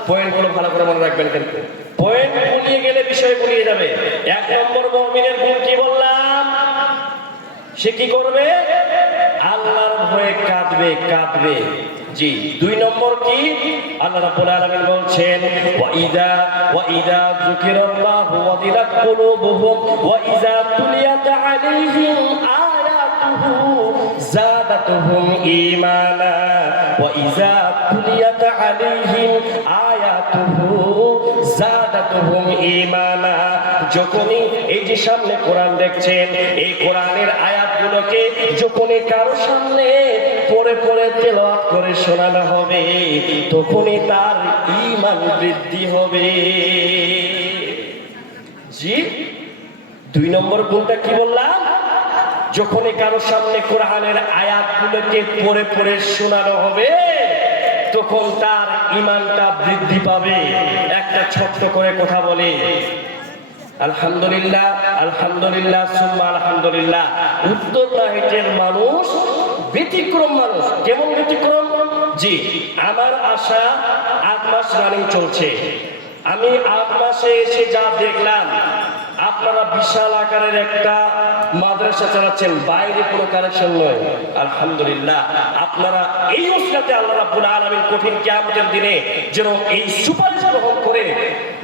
পয়েন্টগুলো ভালো করে মনে রাখবেন, কিন্তু পয়েন্ট ভুলিয়ে গেলে বিষয় ভুলিয়ে যাবে। 1 নম্বর মুমিনের গুণ কি বললাম? সে কি করবে? আল্লাহর ভয়ে কাঁদবে, কাঁদবে। জি, 2 নম্বর কি? আল্লাহ রাব্বুল আলামিন বলছেন, ওয়া ইযা যুকিরাল্লাহু ওয়াজিলাত কুলুবুহুম ওয়া ইযা তুলিয়াত আলাইহিম আয়াতুহু যাদাতুহুম ঈমানা ওয়া ইযা তুলিয়াত আলাইহিম আয়াতুহু যাদাতুহুম ঈমানা। যখনই এই যে যে সামনে কোরআন দেখছেন, এই কোরআনের আয়াতগুলোকে যখনই কারো সামনে পড়ে পড়ে তেলাওয়াত করে শোনানো হবে, তখনই তার ঈমান বৃদ্ধি হবে। জি, 2 নম্বর গুণটা কি বললাম? যখনই কারো সামনে কোরআনের আয়াতগুলোকে পড়ে পড়ে শোনানো হবে, তখন তার ঈমানটা বৃদ্ধি পাবে। একটা ছোট্ট করে কথা বলি, আলহামদুলিল্লাহ, আলহামদুলিল্লাহ, সুম্মা আলহামদুলিল্লাহ। উত্তর নাইটের মানুষ ব্যতিক্রম মানুষ। কেমন ব্যতিক্রম? জি, আমার আশা 8 মাস রানিং চলছে। আমি 8 মাসে এসে যা দেখলাম, আপনারা বিশাল আকারের একটা মাদ্রাসা চালাচ্ছেন, বাইরে কোনো কানেকশন নয়। আলহামদুলিল্লাহ, আপনারা এই ওসিলাতে আল্লাহ রাব্বুল আলামিন কঠিন কিয়ামতের দিনে যেন এই সুপারিশ গ্রহণ করে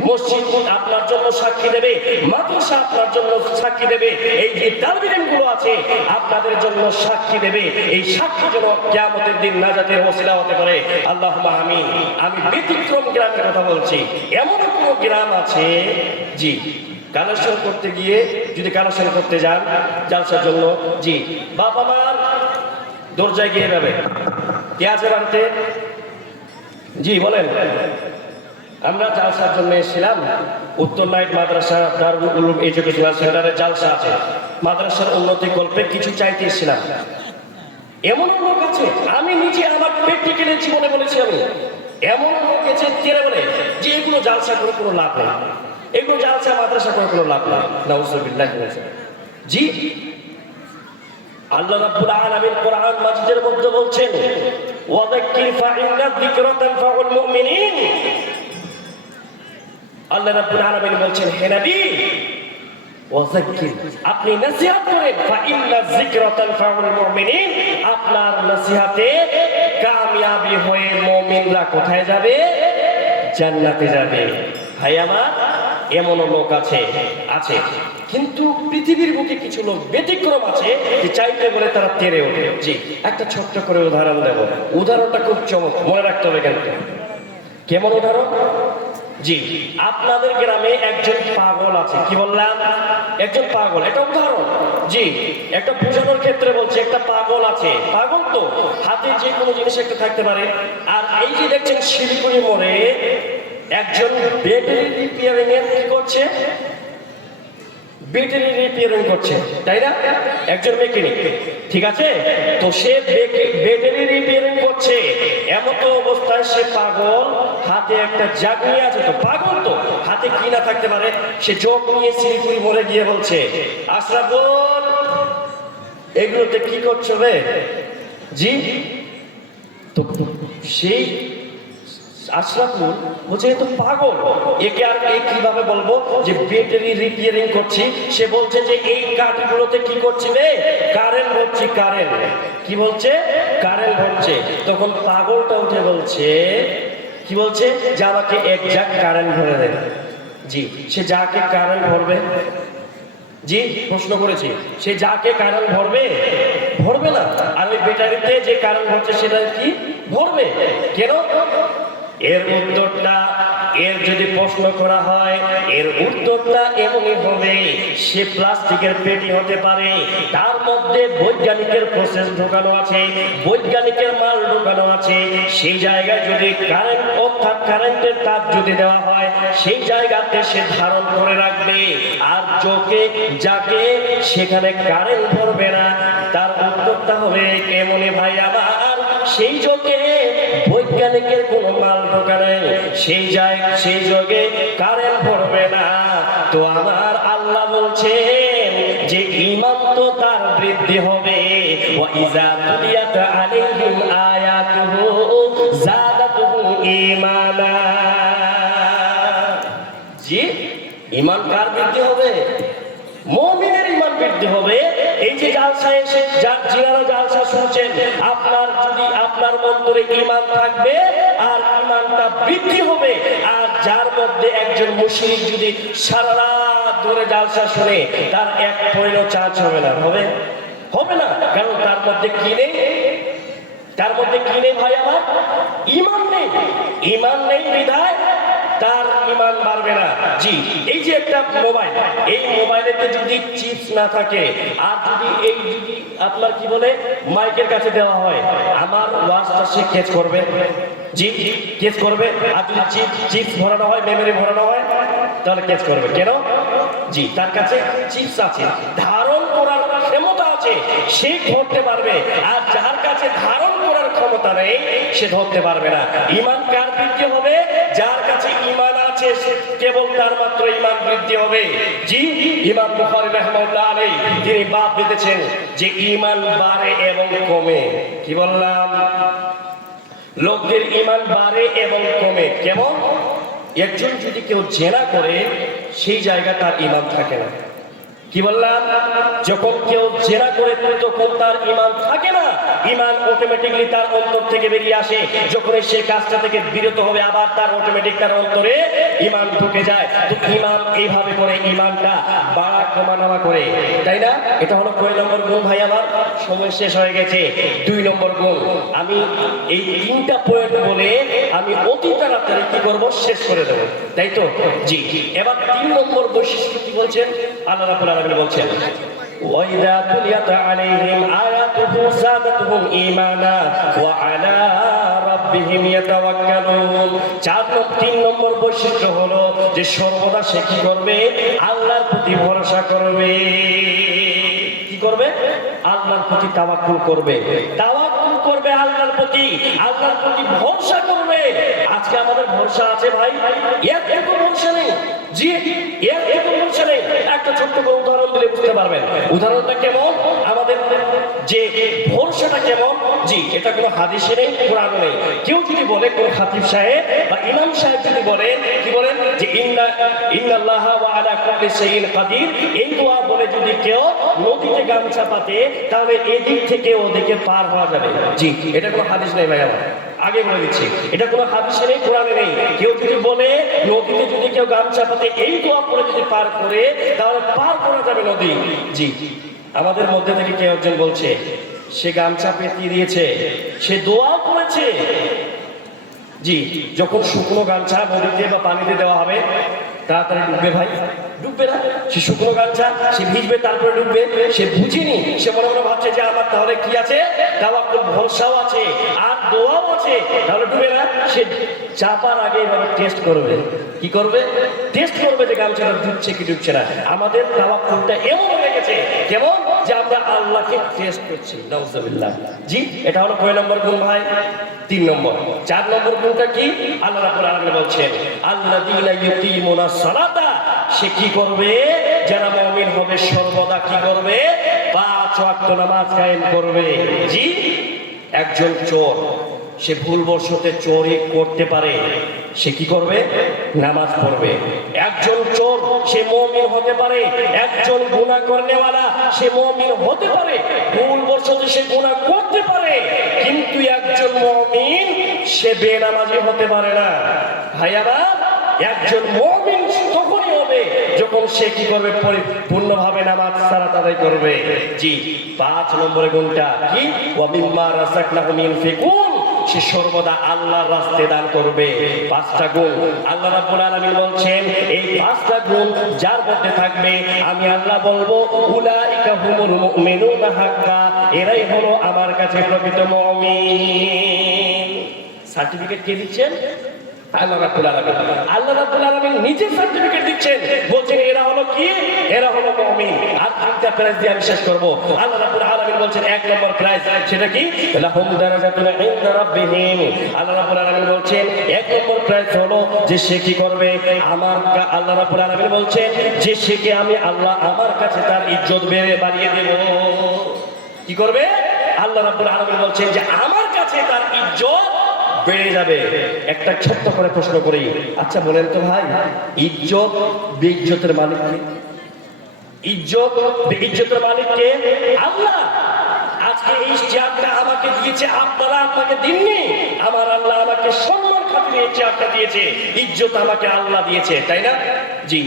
মসজিদ আপনার জন্য সাক্ষী দেবে, মাদ্রাসা আপনার জন্য সাক্ষী দেবে, এই যে তালবিলিম গুলো আছে আপনাদের জন্য সাক্ষী দেবে। এই সাক্ষী যেন কিয়ামতের দিন নাজাতের ওসিলা হতে পারে। আল্লাহুম্মা আমিন। আমি ব্যতিক্রম গ্রামের কথা বলছি। এমন কোনো গ্রাম আছে, জি, কালেকশন করতে গিয়ে যদি কালেকশন করতে যান জালসার জন্য, জি, বাবা মার দরজায় গিয়ে যাবে, কে আছে বাড়িতে? জি বলেন। আমরা জালসার জন্য এসেছিলাম উত্তর নাইট মাদ্রাসা দারুল উলুম এডুকেশনাল সেন্টারে জালসা আছে, মাদ্রাসার উন্নতি কল্পে কিছু চাইতে এসেছিলাম। এমন লোক আছে, আমি নিজে আমার প্র্যাকটিক্যালি জীবনে বলেছি, আমি এমন লোক আছে তেরে বলে যে এগুলো জালসা করে কোনো লাভ নেই, এগুলো জালসা মাদ্রাসা করে কোনো লাভ নেই। নাউজুবিল্লাহ। জি, আল্লাহ রাব্বুল আলামিন কোরআন মাজিদের মধ্যে বলছেন, ওয়াযাক্কির ফাইন্না যিকরা তানফাউল মুমিনিন। আল্লাহ রাব্বুল আলামিন বলছেন, হে নবী, ওয়াযাক্কির, আপনি নসিহত করেন, ফাইন্না যিকরা তানফাউল মুমিনিন। আপনার নসিহতে কামিয়াবি হয়ে মুমিনরা কোথায় যাবে? জান্নাতে যাবে। ভাই আমার, এমন লোক আছে আছে কিন্তু পৃথিবীর বুকে কিছু লোক ব্যতিক্রম আছে যে চাইতে বলে তারা তেরে ওঠে। জি, একটা ছোট্ট করে উদাহরণ দেব। উদাহরণটা খুব চমক, মনে রাখতে হবে কিন্তু। কেমন উদাহরণ? জি, আপনাদের গ্রামে একজন পাগল আছে। কি বললাম? একজন পাগল। এটা উদাহরণ। জি, একটা বোঝানোর ক্ষেত্রে বলছি, একটা পাগল আছে। পাগল তো হাতে যে কোনো জিনিস একটা থাকতে পারে। আর এই যে দেখছেন শিলিগুড়ি মোড়ে একজন ব্যাটারি রিপেয়ারিং এর কি করছে? ব্যাটারি রিপেয়ারিং করছে, তাই না? একজন মেকানিক, ঠিক আছে? তো সে ব্যাটারি রিপেয়ারিং করছে, এমন তো অবস্থায় সে পাগল, হাতে একটা জাগ নিয়ে আছে। তো পাগল তো হাতে কি না থাকতে পারে, সে জগ নিয়ে শিলিগুড়ি মোড়ে গিয়ে বলছে, আশরাফুল, এগুলোতে কি করছো রে? জি, তো সেই আশরাফুল বলছে, এ তো পাগল, একে আর কিভাবে বলবো যে ব্যাটারি রিপেয়ারিং করছি? সে বলছে যে এই কাঠগুলোতে কি করছি রে? কারেন্ট ভরছি, কারেন্ট। কি বলছে? কারেন্ট ভরছে। তখন পাগলটা উঠে বলছে, কি বলছে? যে আমাকে 1 জাগ কারেন্ট ভরে দেন। জি, সে যাকে কারেন্ট ভরবে, জি প্রশ্ন করেছি, সে যাকে কারেন্ট ভরবে? ভরবে না। আর ওই ব্যাটারিতে যে কারেন্ট ভরছে সেটা কি ভরবে? কেন? এর উত্তরটা, এর যদি প্রশ্ন করা হয়, এর উত্তরটা এমনই হবে, সে প্লাস্টিকের পেটি হতে পারে, তার মধ্যে বৈজ্ঞানিকের প্রসেস ঢোকানো আছে, বৈজ্ঞানিকের মাল ঢোকানো আছে। সেই জায়গায় যদি কারেন্ট, অর্থাৎ কারেন্টের তাপ যদি দেওয়া হয়, সেই জায়গাতে সে ধারণ করে রাখবে। আর যাকে সেখানে কারেন্ট ধরবে না, তার উত্তরটা হবে কেমনে ভাই আমার? সেই যোগে বৈজ্ঞানিকের কোনো মাল ঢোকা নেই, সেই যোগে কারেন্ট পড়বে না। তো আমার আল্লাহ বলছেন যে ঈমান তো তার বৃদ্ধি হবে। ওয়া ইযা তুলিয়াত আলাইহিম আয়াতুহু যাদাতুহুম ঈমানা। জি, ঈমান কার বৃদ্ধি হবে? মুমিনের ঈমান বৃদ্ধি হবে। এই যে জালসা এসে যারা জালসা শুনছেন, আপনার অন্তরে ঈমান থাকবে আর ঈমানটা বৃদ্ধি হবে। আর যার মধ্যে একজন মুশরিক যদি সারা রাত ধরে জালসা শুনে, তার 1 পয়সাও চার্জ হবে না। হবে? হবে না। কারণ তার মধ্যে কি নেই? তার মধ্যে কি নেই ভাই আমার? ঈমান নেই। ঈমান নেই বিধায় তার ঈমান বাড়বে না। জি, এই যে একটা মোবাইল, এই মোবাইলেতে যদি চিপস না থাকে আর যদি আপনার কি বলে মাইকের কাছে দেওয়া হয়, আমার ওয়াজটা সে ক্যাচ করবে। জি, ক্যাচ করবে। আর যদি চিপস ভরানো হয়, মেমোরি ভরানো হয়, তাহলে ক্যাচ করবে। কেন? জি, তার কাছে চিপস আছে, ধারণ করার ক্ষমতা আছে, সে ধরতে পারবে। আর যার কাছে ধারণ করার ক্ষমতা নেই, সে ধরতে পারবে না। ঈমান কার বৃদ্ধি হবে? যার কাছে ঈমান আছে, কেবল তার মাত্র ঈমান বৃদ্ধি হবে। জি, ইমাম বুখারী রাহিমাহুল্লাহ আলাইহি তিনি বাপ বেঁধেছেন যে ঈমান বাড়ে এবং কমে। কি বললাম? লোকদের ঈমান বাড়ে এবং কমে। কেমন? একজন যদি কেউ জেনা করে, সেই জায়গা তার ঈমান থাকে না। কি বললাম? যখন কেউ জেনা করে তখন তার ঈমান থাকে না, ঈমান অটোমেটিক্যালি তার অন্তর থেকে বেরিয়ে আসে। যখন সে কাজটা থেকে বিরত হবে, আবার তার অটোমেটিক তার অন্তরে ঈমান ঢুকে যায়। তো ঈমান এইভাবে করে ঈমানটা বাড়া কমা নামা করে, তাই না? এটা হলো কয় নম্বর গুণ ভাই? আমার সময় শেষ হয়ে গেছে। 2 নম্বর গুণ। আমি এই 3টা পয়েন্ট বলে আমি অতি তাড়াতাড়ি কি করব? শেষ করে দেব, তাই তো? জি, এবার 3 নম্বর বৈশিষ্ট্য কি বলছেন? আল্লাহ রাব্বুল আলামিন বলছেন, ওয়াইদা তুলিয়াত আলাইহিম আয়াতুহু যাদাতুহুম ঈমানা ওয়া আলা রাব্বিহিম ইয়াতাওয়াক্কালুন। 3 নম্বর বৈশিষ্ট্য হলো যে সর্বদা সে কি করবে? আল্লাহর প্রতি ভরসা করবে। কি করবে? আল্লাহর প্রতি তাওয়াক্কুল করবে। তাওয়াক্কুল করবে আল্লাহর প্রতি, আল্লাহর প্রতি ভরসা করবে। আজকে আমাদের ভরসা আছে ভাই? একটু ভরসা নেই। জি, একটু ভরসা নেই। একটা ছোট্ট করে উদাহরণ দিলে বুঝতে পারবেন। উদাহরণটা কেমন? আমাদের যে ভরসাটা কেমন? জি, এটা কোনো হাদিসে নেই, কোরআনে নেই। কেউ যদি বলে, কোন খাতিব সাহেব বা ইমাম সাহেব যদি বলেন, কি বলেন? যে ইন্নাল্লাহা ওয়া আলা কুল্লি শাইইন কাদির, এই দোয়া বলে যদি কেউ নদীতে গামছা পাতে, তাহলে এদিক থেকে ওদিকে পার হওয়া যাবে। জি, এটা কোনো হাদিস নেই ভাই। আমার আগে বলে দিচ্ছি, এটা কোনো হাদিসে নেই, কোরআনে নেই। কেউ যদি বলে নদীতে যদি কেউ গামছা পাতে, এই দোয়া পরে যদি পার করে, তাহলে পার করা যাবে নদী। জি, আমাদের মধ্যে থেকে কেউ একজন বলছে সে গামছা পেতিয়ে দিয়েছে, সে দোয়াও করেছে। জি, যখন শুকনো গামছা নদীতে বা পানিতে দেওয়া হবে, তাড়াতাড়ি ডুববে ভাই? ডুববে না। সে শুকনো গামছা, সে ভিজবে, তারপরে ডুববে। সে বুঝিনি, সে মনে মনে ভাবছে যে আমার তাহলে কি আছে? তাওয়াক্কুল, ভরসাও আছে আর দোয়াও আছে, তাহলে ডুবে না। সে চাপার আগে এভাবে টেস্ট করবে। কি করবে? টেস্ট করবে যে গামছাটা ডুবছে কি ডুবছে না। আমাদের তাওয়াক্কুলটা এমন হয়ে গেছে, কেমন? যে আমরা আল্লাহকে টেস্ট করছি। নাউজুবিল্লাহ। জি, এটা হলো কয় নম্বর গুণ ভাই? 3 নম্বর। 4 নম্বর গুণটা কি? আল্লাহ রাব্বুল আলামিন বলছেন, আল্লাযীনা ইউকিমুনাস সালাতা, সে কি করবে? যারা মুমিন হবে সর্বদা কি করবে? 5 ওয়াক্ত নামাজ কায়েম করবে। জি, একজন চোর, সে ভুলবশতে চোরি করতে পারে, সে কি করবে? নামাজ পড়বে। একজন চোর, সে মুমিন হতে পারে। একজন গুনাহ করনেওয়ালা, সে মুমিন হতে পারে, ভুলবশত সে গুনাহ করতে পারে। কিন্তু একজন মুমিন, সে বেনামাজি হতে পারে না। ভাইয়ারা, একজন মুমিন তখনই হবে যখন সে কি করবে? পরিপূর্ণভাবে নামাজ সালাত আদায় করবে। জি, 5 নম্বরের গুণটা কি? ওয়া মিম্মা রাযাকনাহুম ইউনফিকুন, সে সর্বদা আল্লাহর রাস্তায় দান করবে। 5টা গুণ আল্লাহ রাব্বুল আলামিন বলছেন, এই 5টা গুণ যার মধ্যে থাকবে, আমি আল্লাহ বলবো উলাইকা হুমুল মুমিনুনা হাক্কা, এরাই হলো আমার কাছে প্রকৃত মুমিন। সার্টিফিকেট কে দিচ্ছেন? আল্লাহ রাব্বুল আলামিন। আল্লাহ রাব্বুল আলামিন নিজে সার্টিফিকেট দিচ্ছেন, বলছেন এরা হলো কি? এরা হলো মুমিন। আর 3টা প্রাইজ দিয়ে আমি শেষ করব। আল্লাহ রাব্বুল আলামিন বলছেন 1 নম্বর প্রাইজ, সেটা কি? লাহুম দারাজাতুন ইনদা রাব্বিহিম। আল্লাহ রাব্বুল আলামিন বলছেন 1 নম্বর প্রাইজ হলো যে সে কি করবে? আল্লাহ রাব্বুল আলামিন বলছেন যে সে কি আমি আল্লাহ আমার কাছে তার ইজ্জত বাড়িয়ে দেব। কি করবে? আল্লাহ রাব্বুল আলামিন বলছেন যে আমার কাছে তার ইজ্জত বেড়ে যাবে। একটা ছোট্ট করে প্রশ্ন করি, আচ্ছা বলেন তো ভাই, ইজ্জত বেইজ্জতের মালিক কে? ইজ্জত বেইজ্জতের মালিক কে? আল্লাহ। আজকে এই চেয়ারটা আমাকে দিয়েছে, আপনারা আপনাকে দিননি। আমার আল্লাহ আমাকে সম্মান খাতিরে এই চেয়ারটা দিয়েছে, ইজ্জত আমাকে আল্লাহ দিয়েছে, তাই না? জি।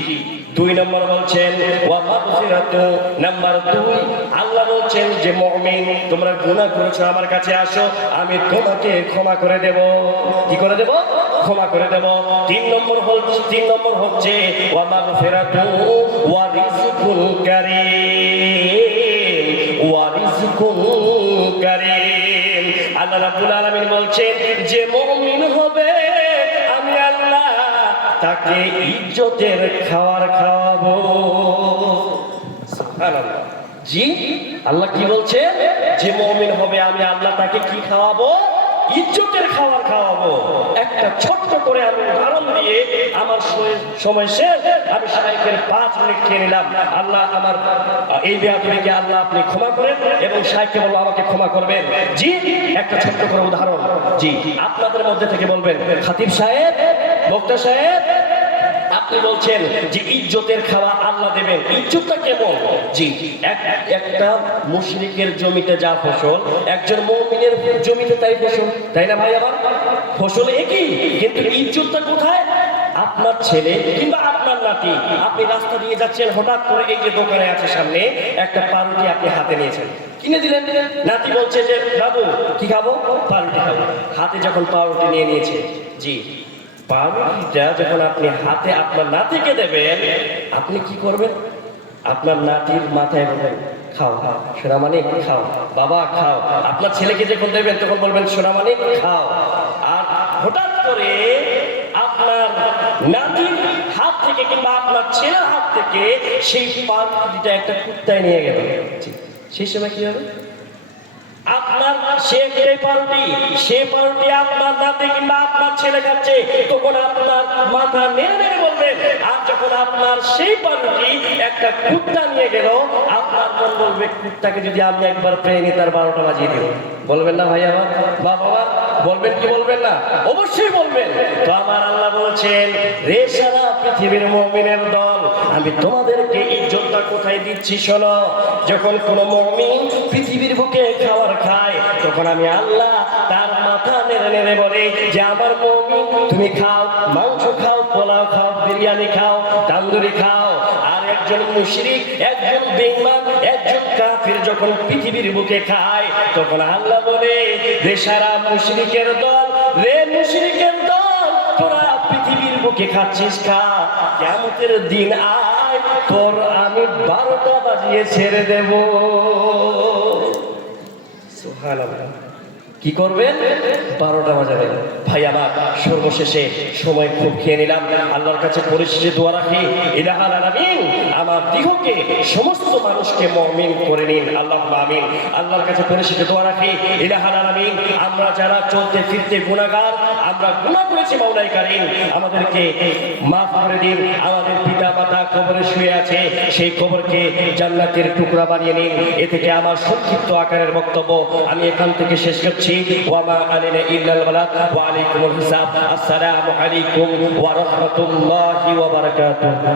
2 নম্বর বলছেন ওয়া মাগফিরাতু। নাম্বার 2, আল্লাহ বলছেন যে মুমিন, তোমরা গুনাহ করেছো, আমার কাছে আসো, আমি তোমাকে ক্ষমা করে দেব। কি করে দেব? ক্ষমা করে দেব। 3 নম্বর হচ্ছে ওয়া মাগফিরাতু ওয়া রিজকুন কারীম, ওয়া রিজকুন কারীম। আল্লাহ রাব্বুল আলামিন বলছেন যে মুমিন হবে আমি আল্লাহ তাকে ইজ্জতের খাবার খাওয়াবো। সুবহানাল্লাহ। জি, আল্লাহ কি বলছে? যে মুমিন হবে আমি আল্লাহ তাকে কি খাওয়াবো? ইজ্জতের খাবার খাওয়াবো। একটা ছোট্ট করে আমি উদাহরণ দিয়ে আমার সময় শেষ। আমি শাইখের 5 মিনিট খেয়ে নিলাম। আল্লাহ আমার এই বেয়াদবিকে আল্লাহ আপনি ক্ষমা করেন এবং শাইখকে বলবো আমাকে ক্ষমা করবেন। জি, একটা ছোট্ট করে উদাহরণ। জি, আপনাদের মধ্যে থেকে বলবেন খতিব সাহেব, বক্তা সাহেব, আপনি বলছেন যে ইজ্জতের খাওয়া আল্লাহ দেবেন, ইজ্জতটা কেমন? জি, একটা মুশরিকের জমিতে যা ফসল একজন মুমিনের জমিতে তাই ফসল, তাই না ভাই? আমার ফসল একই, কিন্তু ইজ্জতটা কোথায়? আপনার ছেলে কিংবা আপনার নাতি, আপনি রাস্তা দিয়ে যাচ্ছেন, হঠাৎ করে এই যে দোকানে আছে সামনে একটা পাউরুটি আপনি হাতে নিয়েছেন, কিনে দিলেন। নাতি বলছে যে বাবু কি খাবো? পাউরুটি খাবো। হাতে যখন পাউরুটি নিয়ে নিয়েছে, জি, পাউরুটিটা যখন আপনি হাতে আপনার নাতিকে দেবেন, আপনি কি করবেন? আপনার নাতির মাথায় বলবেন খাও সোনামানিক খাও, বাবা খাও। আপনার ছেলেকে যখন দেবেন তখন বলবেন সোনামানিক খাও। আর হঠাৎ করে আপনার নাতির হাত থেকে কিংবা আপনার ছেলের হাত থেকে সেই পাউরুটিটা একটা কুত্তায় নিয়ে গেল, সেই সময় কি হবে? আপনার সে পাউরুটি আপনার নাতি কিংবা আপনার ছেলে খাচ্ছে, তখন আপনার মাথা নেড়ে নেড়ে বলবেন। আর যখন আপনার সেই পাউরুটি একটা কুত্তা নিয়ে গেল, আপনার মন বলবে কুত্তাকে যদি আমি একবার পেয়ে নি তার 12টা বাজিয়ে দিব। বলবেন না ভাই আমার বাবা? বলবেন কি বলবেন না? অবশ্যই বলবেন। তো আমার আল্লাহ বলছেন রে সারা পৃথিবীর মুমিনের দল, আমি তোমাদেরকে ইজ্জতটা কোথায় দিচ্ছি শোনো। যখন কোনো মুমিন পৃথিবীর বুকে খাবার খায়, তখন আমি আল্লাহ তার মাথা নেড়ে নেড়ে বলে যে আমার মুমিন তুমি খাও, মাংস খাও, পোলাও খাও, বিরিয়ানি খাও, তান্দুরি খাও। আর একজন মুশরিক, একজন বেঈমান, একজন কাফির যখন পৃথিবীর বুকে খায়, তখন আল্লাহ বলে রে সারা মুশরিকের দল, রে মুশরিকের দল, তোরা পৃথিবীর বুকে খাচ্ছিস খা, কিয়ামতের দিন আয় তোর আমি 12টা বাজিয়ে ছেড়ে দেব। সুবহানাল্লাহ। কি করবেন? 12টা বাজাবেন। ভাই আমার সর্বশেষে সময় খুব খেয়ে নিলাম, আল্লাহর কাছে পরিশেষে দোয়া রাখি ইলাহাল আলামিন আমার দেহকে সমস্ত মানুষকে মুমিন করে নিন, আল্লাহুম্মা আমিন। আল্লাহর কাছে পরিশেষে দোয়া রাখি ইলাহাল আলামিন আমরা যারা চলতে ফিরতে গুনাহগার, আমরা গুনাহ করেছি মাওলাই কারীম, আমাদেরকে মাফ করে দিন। আমাদের পিতা মাতা কবরে শুয়ে আছে, সেই কবরকে জান্নাতের টুকরা বানিয়ে নিন। এ থেকে আমার সংক্ষিপ্ত আকারের বক্তব্য আমি এখান থেকে শেষ করছি। ওয়া মা আলাইনা ইল্লাল বালাগ ওয়া আলাইকুমুল হিসাব। আসসালামু আলাইকুম ওয়া রাহমাতুল্লাহি ওয়া বারাকাতুহু।